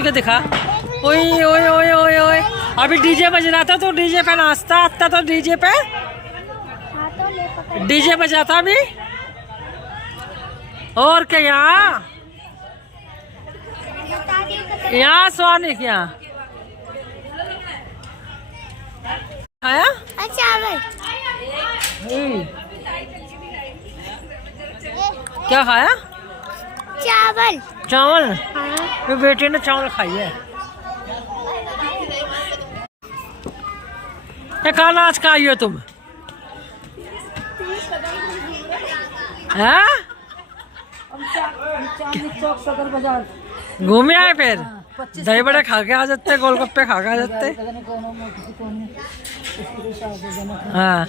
कूद के दिखा। ओए ओए ओए ओए ओए, अभी डीजे बज रहा था तो डीजे पे नाचता आता तो डीजे पे डीजे बजाता अभी। और क्या यहाँ सोने क्या आया चावल क्या खाया? चावल चावल। मेरी बेटी ने चावल खाई है। ये कहाँ नाच का आई हो तुम? हैं? घूमे आए फिर? दही बड़े खा के आ जाते, गोलगप्पे खा के आ जाते। हाँ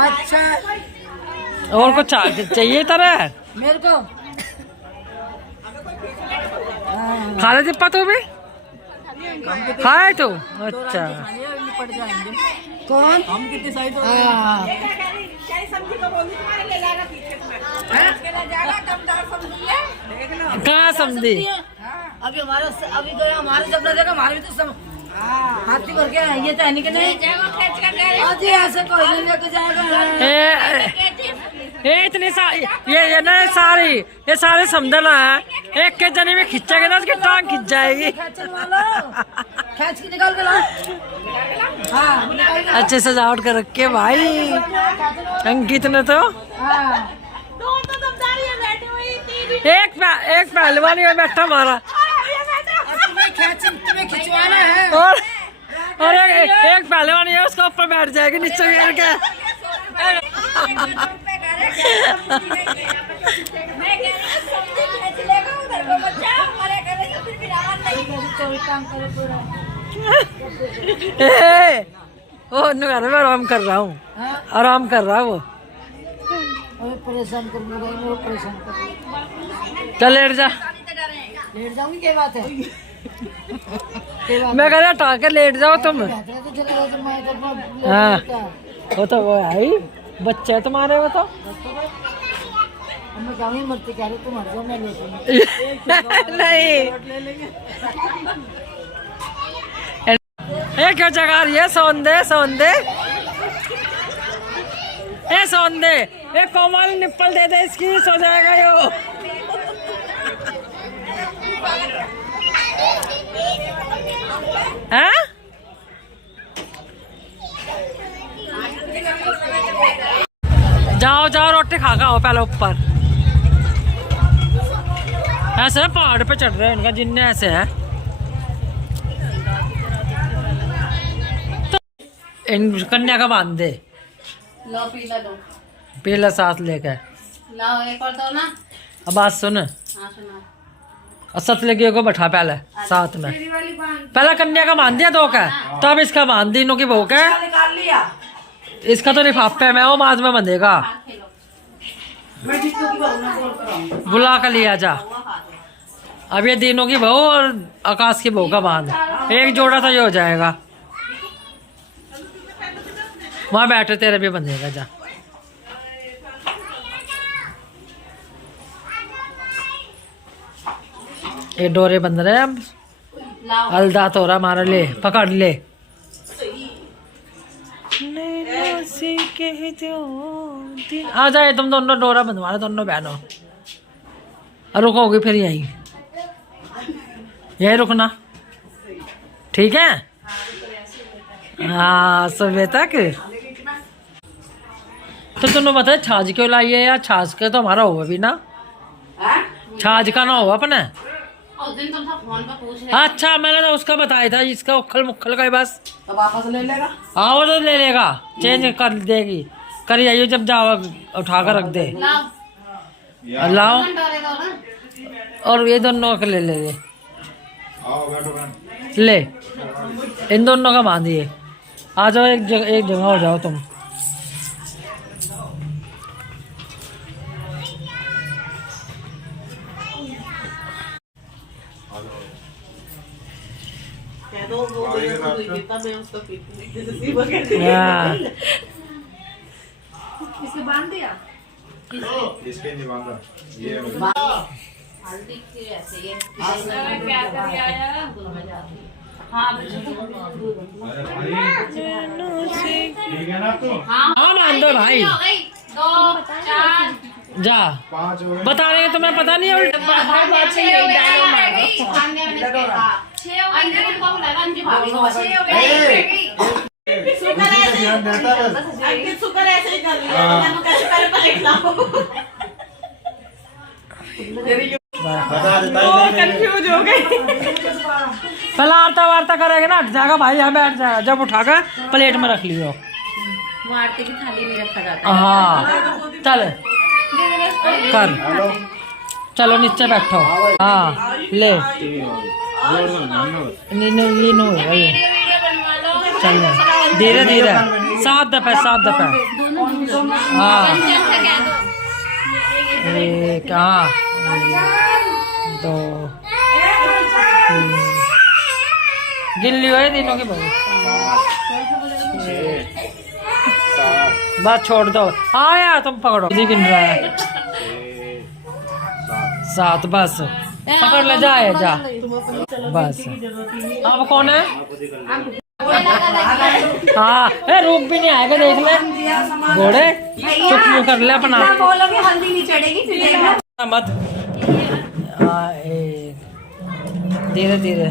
अच्छा और कुछ चाहिए तरह मेरे को खा ले दिप्पा तू भी खाए तो अच्छा। पड़ जाएंगे कौन हम कितने सही तो कहाँ समझी? अभी हमारे अभी गया हमारे जब लगेगा हमारे भी तो सब हाथी भर के ये तो है नहीं कि नहीं ऐसे कोई नहीं लेके जाएगा। ये इतनी सारी ये ना सारी ये सारे समझना है। एक के जने में खिंचेगा ना उसकी टांग खिंच जाएगी। खींच के निकाल के ला। हाँ अच्छे सजावट कर रखे भाई अंकित ने तो। एक पहलवानी में बैठा मारा तुम्हें खिंचवाना है और एक पहलवानी है उसके ऊपर बैठ जाएगी नीचे गिर के। वो मैं आराम कर रहा हूँ, आराम कर रहा है वो। परेशान कर चल लेट जा। लेट जाऊंगी क्या बात है? मैं कह रहा टाके लेट जाओ तुम। हाँ वो तो वो है ही बच्चे है तुम्हारे वो तो। मैं जाऊंगी मरती कह रही तुम मर जाओ मैं ले नहीं ये क्यों जगा रही है? सौंदे सौंदे ए सौंदे ये कोमल निप्पल दे दे इसकी सो जाएगा यो। हैं? जाओ जाओ रोटी खा के आओ पहले ऊपर। ऐसे पहाड़ पे चढ़ रहे हैं इनका जिन्ने ऐसे है। तो इन कन्या का बांध दे। लो पीला लो पीला साथ लेकर लाओ एक और दो ना। अब बात सुन हाँ सुना और सतलगी को बैठा पहले साथ में। पहले कन्या का बांध दिया दो का तब इसका बांध दी नो की बहू का। निकाल लिया इसका तो लिफाफे में वो बाद में बंधेगा। बुला कर लिया जा। अब ये तीनों की बहू और आकाश की बहू का बांध एक जोड़ा तो ये हो जाएगा। वहां बैठे तेरे भी बंधेगा जा। ये डोरे बंध रहे हैं। अलदा तोरा मारा ले पकड़ ले। आ जाए तुम दोनों डोरा बंधवा दोनों बहनों। रुकोगी फिर यहीं रुकना ठीक है। हाँ सुबह तक तो तुमने बताया छाछ क्यों लाई है यार? छाछ के तो हमारा होगा भी ना। छाछ का ना होगा अपने। अच्छा मैंने तो उसका बताया था इसका उखल मुखल का ही बस। तो वापस ले लेगा। हाँ वो तो ले लेगा चेंज कर देगी। कर आइयो जब जाओ उठा कर रख दे। लाओ और ये दोनों का ले ले ले इन दोनों का बांधिए। आ जाओ एक जगह हो जाओ तुम। इसने बांध दिया इसके नहीं मांगा ये ठीक है ना तो हाँ मान दो भाई 2 4 जा 5 हो गए बता रहे हैं तुम्हें पता नहीं है ध्यान देता है बता देता पहले आरता वार्ता करेगा ना हट जाएगा भाई यहाँ बैठ जाएगा जब उठा कर प्लेट में रख लियो आरती की थाली में रखा जाता हाँ चल कर चलो नीचे बैठो हाँ ले ये नो भाई चल धीरे धीरे 7 दफे हाँ एक हाँ 2 3 गिन लियो है तीनों की भाई बस छोड़ दो हाँ यार तुम पकड़ो जी गिन रहा है 7 बस पकड़ ले जाए जा बस अब कौन है हाँ रूप भी नहीं आएगा देख ले घोड़े चुप क्यों कर ले अपना हल्दी नहीं चढ़ेगी फिर देखना मत धीरे धीरे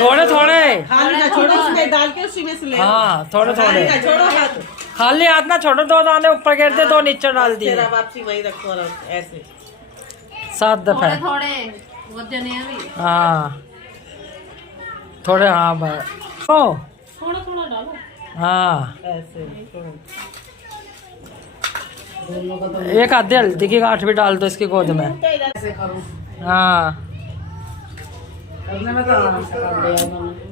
थोड़े थोड़े हाँ थोड़े थोड़े खाली हाथ ना छोड़ो 2 दाने ऊपर गिर दे 2 नीचे डाल दिए वापसी वही रखो ऐसे 7 दफे थोड़े बहुत जने हैं अभी हाँ थोड़े हाँ ओ थोड़ा थोड़ा डालो हाँ ऐसे एक आधे हल्दी की गांठ भी डाल दो इसकी गोद में ऐसे करूँ हाँ करने में तो आराम से कर लिया उन्होंने।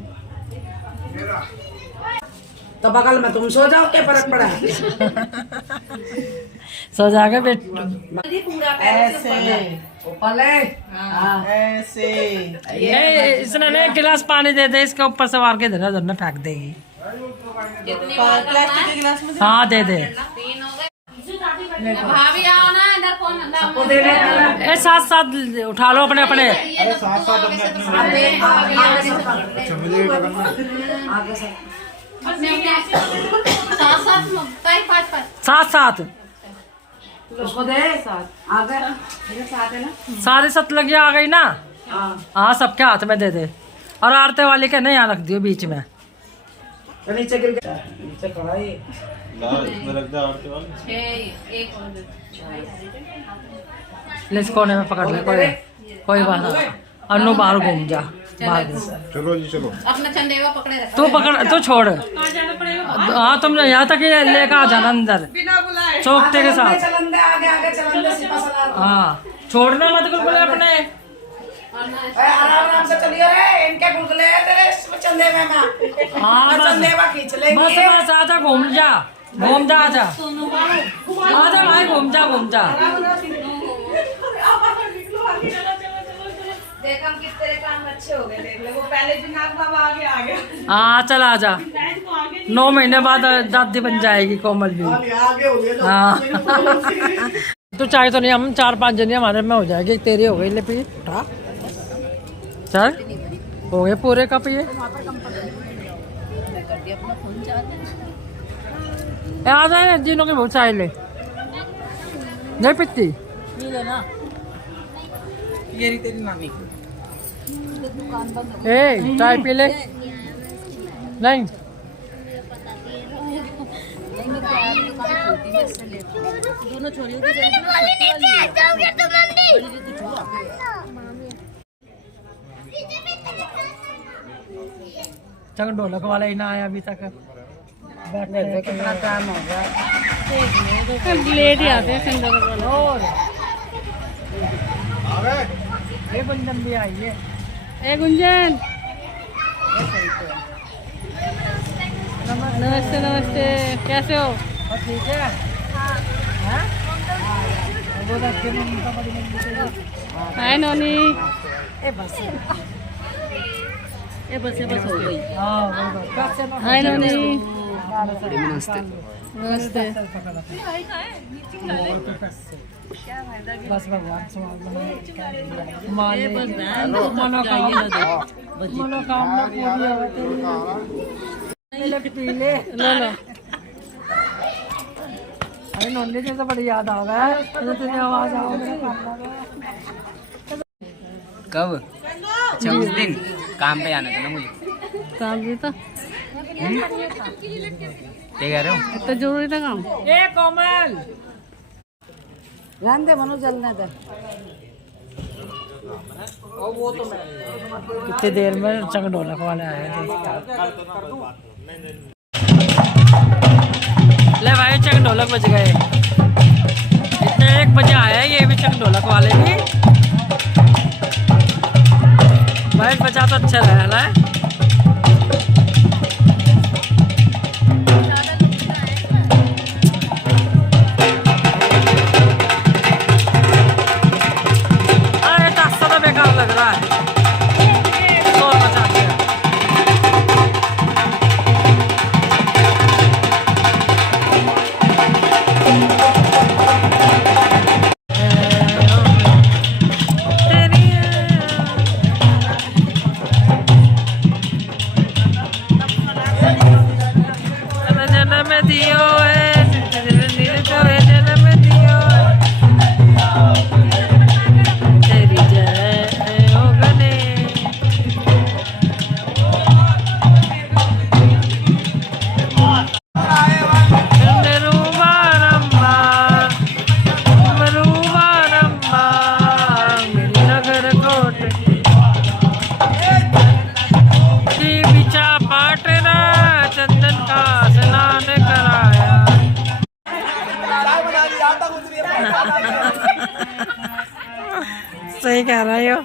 तो बगल में तुम सो जाओ क्या फर्क पड़ा सो जाके बेट ऐसे ऊपर ले ऐसे ये इसने ना 1 गिलास पानी दे दे इसके ऊपर से मार के धरा धरना फेंक देगी प्लास्टिक के गिलास में हाँ दे दे 3 हो गए भाभी आओ ना इधर कौन सबको दे दे ए साथ उठा लो अपने अपने अरे साथ साथ अपने अच्छा मुझे भी पकड़ना आगे से साथ उसको दे आगे मेरे साथ है ना सारे 7 लगी आ गई ना हाँ हाँ सबके हाथ में दे दे और आरते वाली के नहीं यहाँ रख दियो बीच में तो नीचे गिर गया नीचे कढ़ाई दाल इसमें रख दे और तो ले इस कोने में पकड़ ले कोई बात नहीं अनु बाहर घूम जा बाहर घूम। चलो जी चलो अपना चंदेवा पकड़े रखो तू पकड़ तू छोड़ हाँ तुम यहाँ तक लेकर आ जाना अंदर चौकटे के साथ चलन दे आगे आगे चलन दे सिपा सलार हाँ छोड़ना मत गुलगुले अपने आराम आराम से चलिए रे इनके गुलगुले है तेरे इसमें चंदे में मैं हाँ बस चंदेवा खींच लेंगे बस बस आजा घूम जा आजा आजा भाई घूम जा देख हम कितने काम अच्छे हो गए देख ले वो पहले दिन नाग बाबा आगे हाँ चल आजा 9 महीने बाद दादी बन जाएगी कोमल भी आगे हो गया हाँ तो चाहे तो नहीं हम 4-5 जने हमारे में हो जाएगी तेरी हो गई ले पी उठा सर हो गए पूरे कप ये आ जाए जिनों की बहुत चाय ले नहीं पीती ये रही तेरी नानी ए चाय पी ले नहीं दोनों छोरियों चंग ढोलक वाला ही ना आया अभी तक कितना टाइम हो गया लेट ही आते हैं और ये गुंजन भी आई है ए गुंजन नमस्ते नमस्ते कैसे हो और ठीक है हाँ? वो रखे मम्मी पापा की मम्मी को। हाय नोनी ए बस ए बस हो गई हाँ वो बस। हाय नोनी नमस्ते। बस भगवान मनोकामना पूरी हो तेरी। अरे नॉनली से तो बड़ी याद आ गया तेरी आवाज आओ। कब? अच्छा उस दिन काम पे आना था ना मुझे। काम भी था, क्या कह रहे हो? इतना जरूरी था काम। ए कोमल रहने दे मनु, चलने दे। कितनी देर में चंग ढोलक वाले आए थे। ले भाई चंग ढोलक बज गए। इतने 1 बजे आए ये भी चंग ढोलक वाले भी। भाई बजा तो अच्छा रहा है। बेकार लग रहा है, शोर मचा दिया। जन्म दियो है जन्म दियो तेरी जय हो गने। नगर कोट की बिचा पाटना चंदन का स्नान कराया। सही कह रहे हो।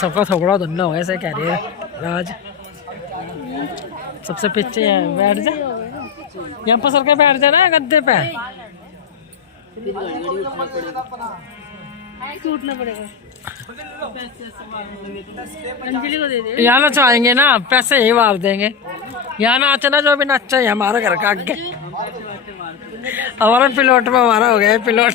सबका थोड़ा धुंधला हो गया, ऐसे कह रही है राज। सबसे पीछे है, बैठ जा यहाँ पर, सर के बैठ जाना गद्दे पे। टूटना पड़ेगा। यहाँ नचवाएंगे ना, पैसे ही वाप देंगे। यहाँ नाचना जो भी नाचा है हमारा घर का आगे। हमारा पिलोट में हमारा हो गया पिलोट।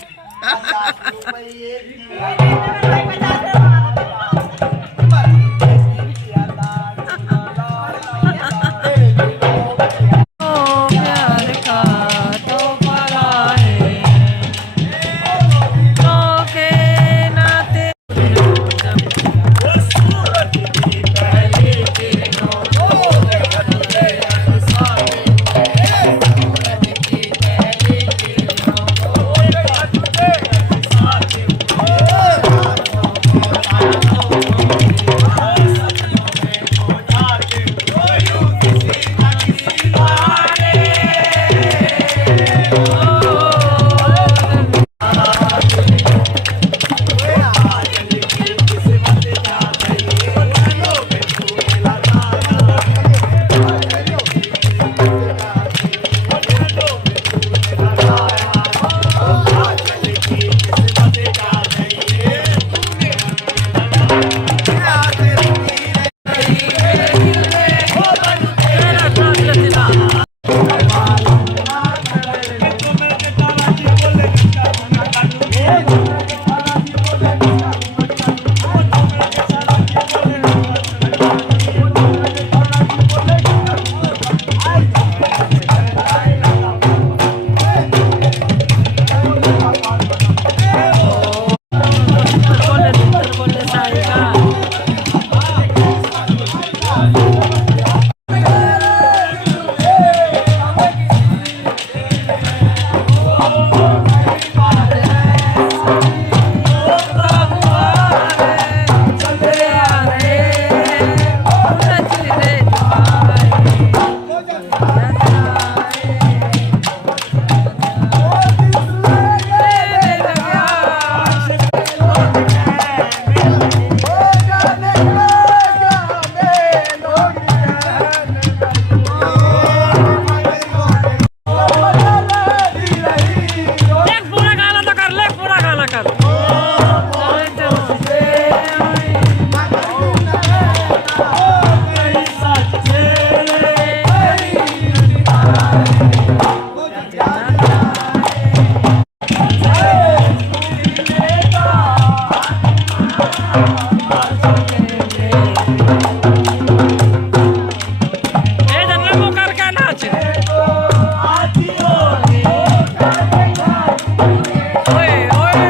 ए धन्ना वो करके नाच ओए ओए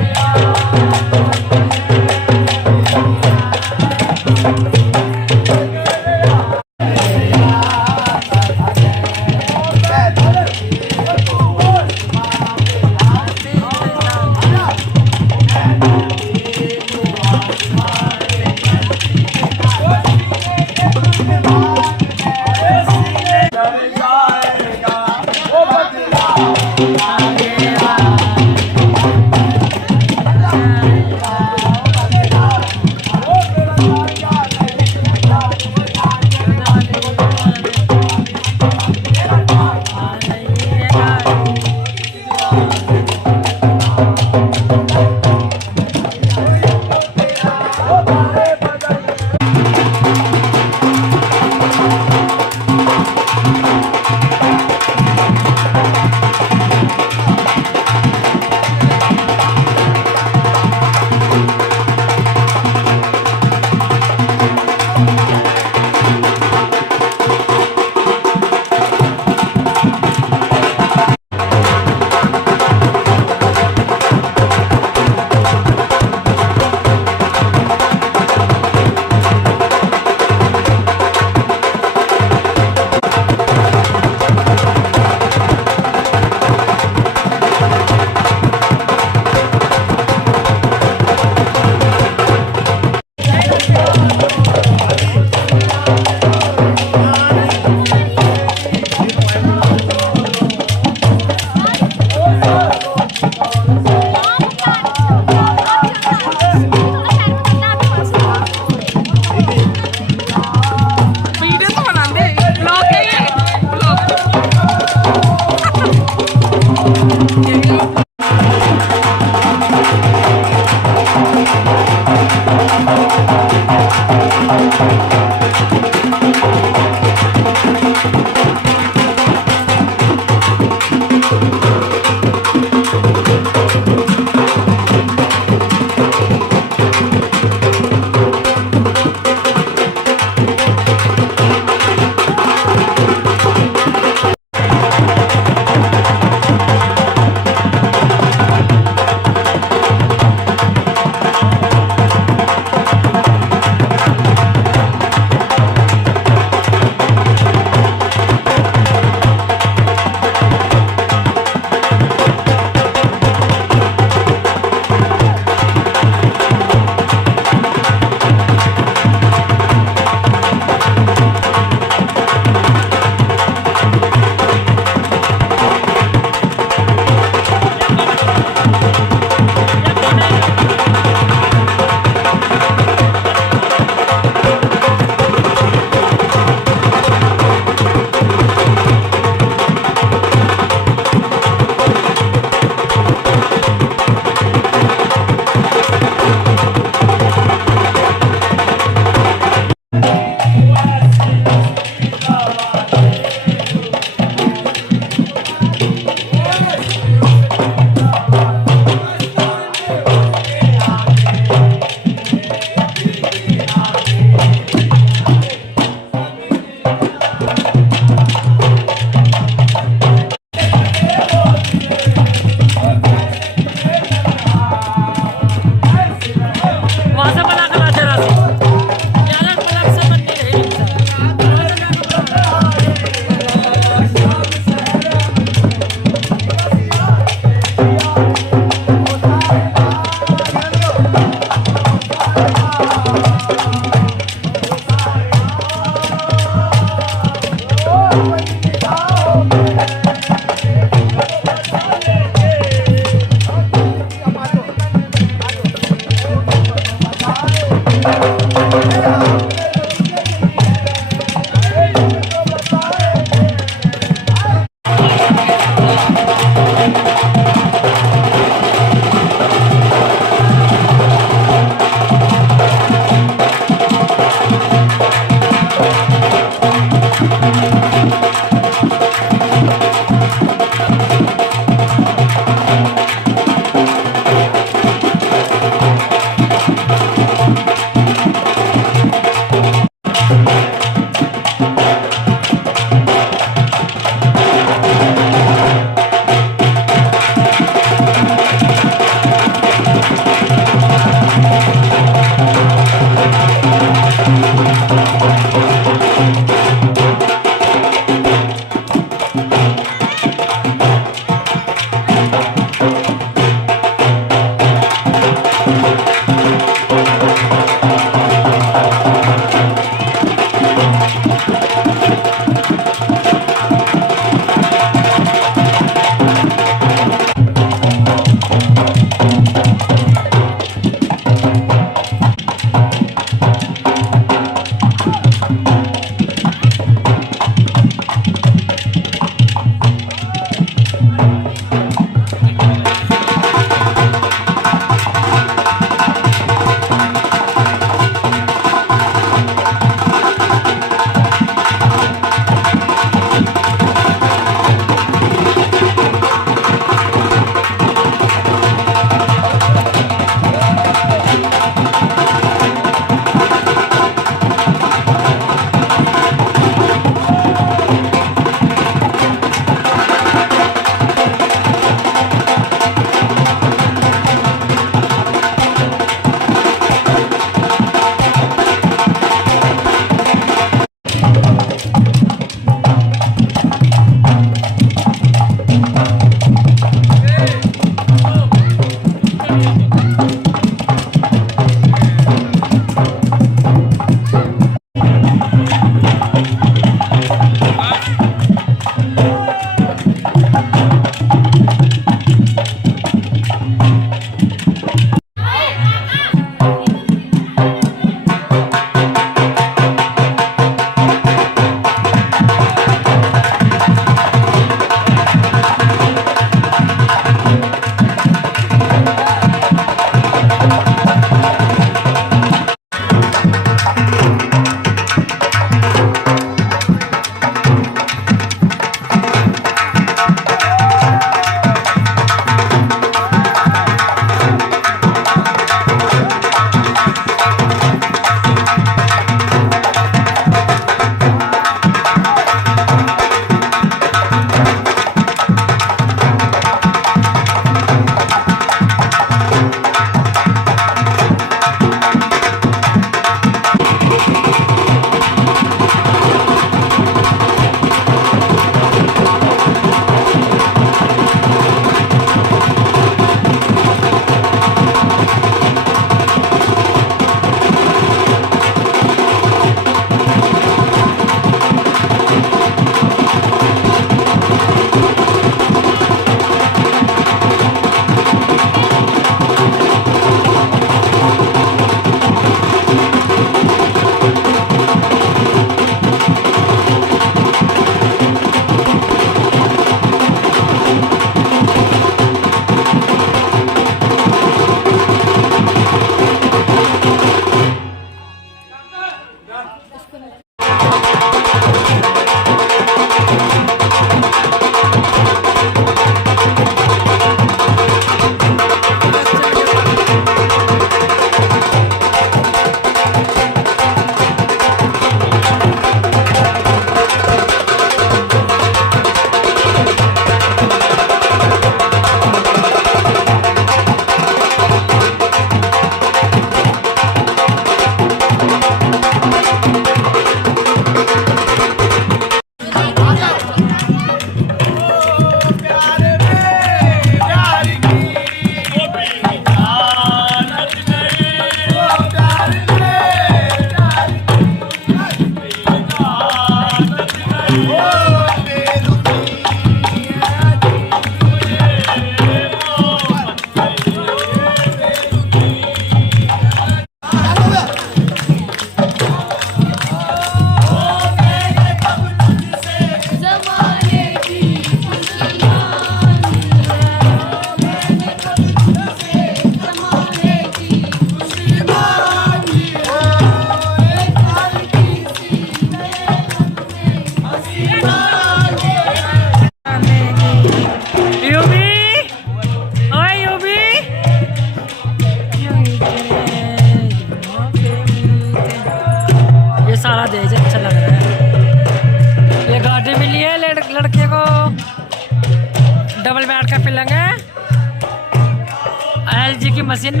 मशीन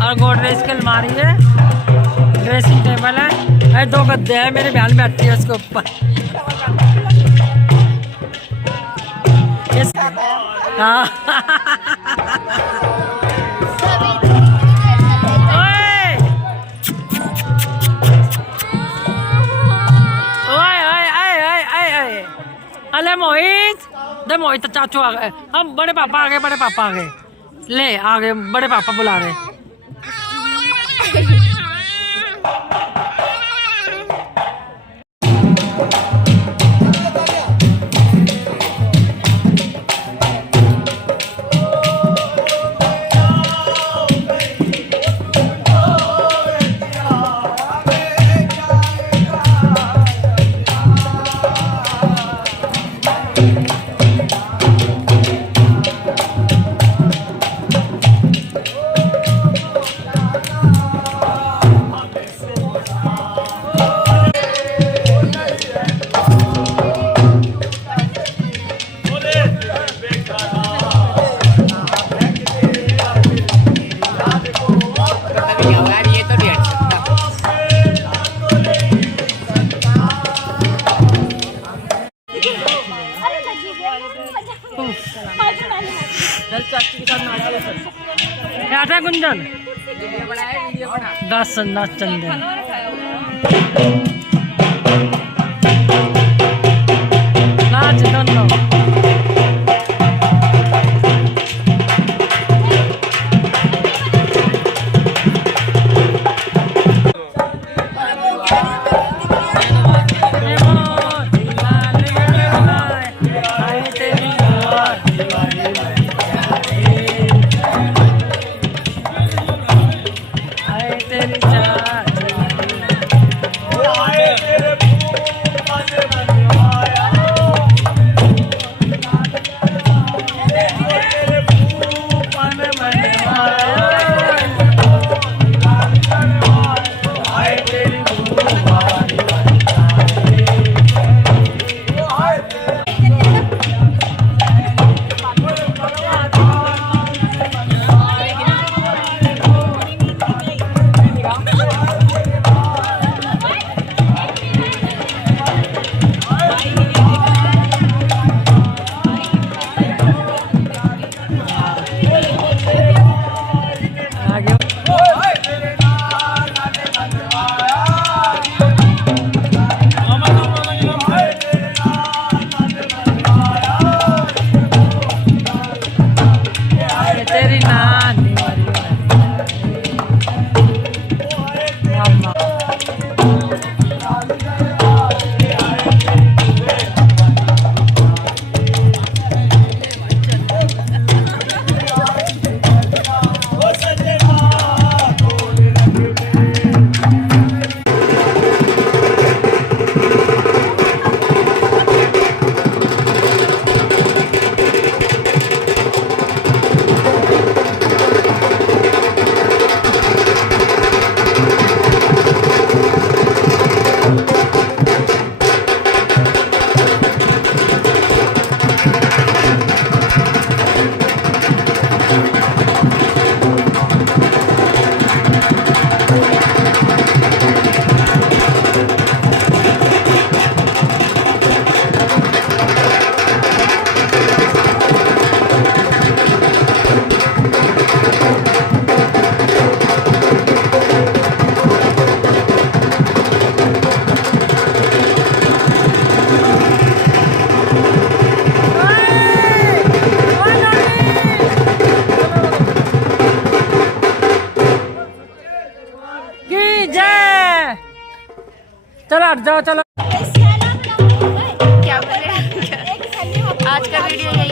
और गोदरेज की अलमारी है, ड्रेसिंग टेबल है, और 2 गद्दे हैं, मेरी बहन बैठी है उसके ऊपर। हाँ अले मोहित, दे मोहित चाचू आ गए, हम बड़े पापा आ गए, बड़े पापा आ गए, ले आ गए, बड़े पापा बुला रहे। क्या गुंजन 10 चंदे नाच दोनों चलो हट जाओ, चलो। क्या बोल रहे हैं? आज का वीडियो यही